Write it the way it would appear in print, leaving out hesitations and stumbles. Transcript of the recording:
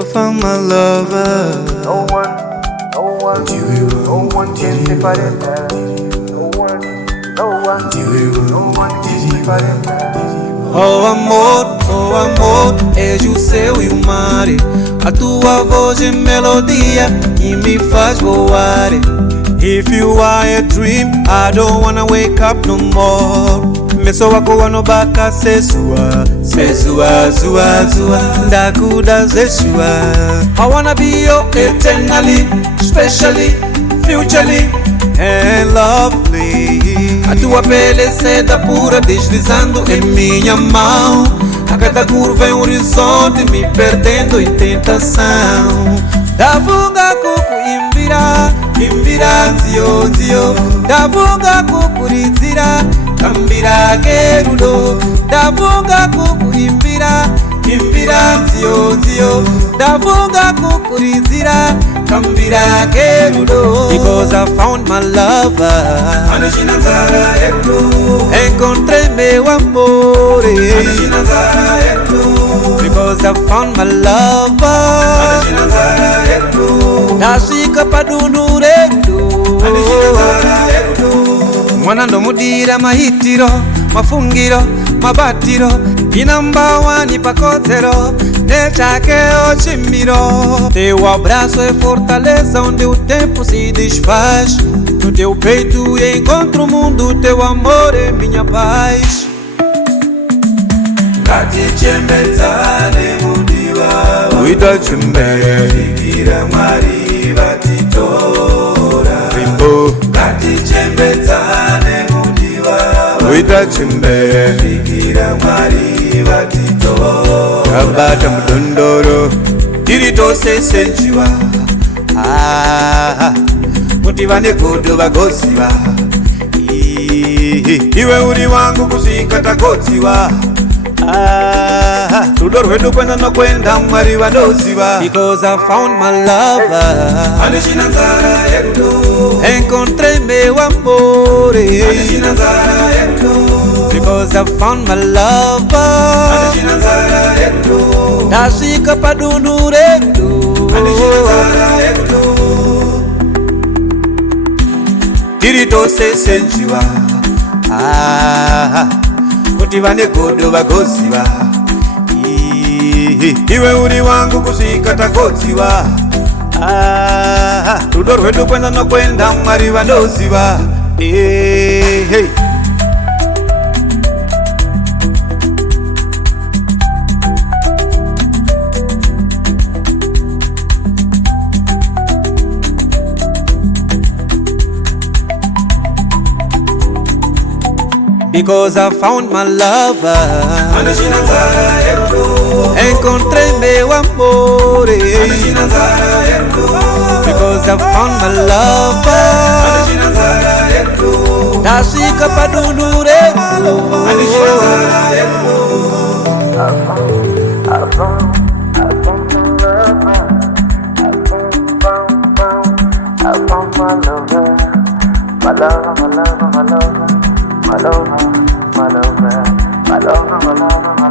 I found my lover. No one can separate that. No one can separate that. Oh amor, és o céu e o mar. A tua voz é melodia que me faz voar. If you are a dream, I don't wanna wake up no more. Meso wako wanobaka sesua, zua, ndakuda zesua. I wanna be your eternally, specially, futurely, and lovely. A tua pele seda pura deslizando em minha mão. A cada curva é um horizonte me perdendo em tentação. Davunga kuku imbira, zio. Davunga kuku rizira, kambira gerudo. Davunga kuku imbira, zio. Davunga kuku rizira, kambira gerudo. Because I found my lover. Encontrei meu amor. Because I found my lover. Nasika padunurendo. Mwana ndo mudira mahitiro, mafungiro, mabatiro. Inamba wani pakotero, nechake ochimiro. Teu abraço é fortaleza onde o tempo se desfaz. No teu peito encontro o mundo, teu amor é minha paz. Ngatichembedzane mudiwa Uita chembe fikira Mwari vatitora. Rimbo Ngatichembedzane mudiwa Uita chembe fikira Mwari vatitora. Kabata mdondoro Tirito sesenjiwa Mutivane kudu bagosiwa. iwe uri wangu kusikata kotsiwa. Rudo rwedu kwenda nokwenda Mwari vadoziva. Because I found my lover. Anishina nzara yerudo. Encontrei meu amor. Anishina nzara yerudo. Because I found my lover. Anishina nzara yerudo. Nasika padunurendo. Anishina nzara yerudo. Tirito sesenjiwa. Mutivane kudu bagosiwa. Iwe uri wangu kusikata kotsiwa. Rudo rwedu kwenda nokwenda Mwari vadoziva. Hey. Because I found my lover. Anishina nzara yerudo. Encontrei meu amor. Anishina nzara yerudo. Because I found my lover. Anishina nzara yerudo. Nasika padunurendo. Anishina nzara yerudo. I found my lover. My lover.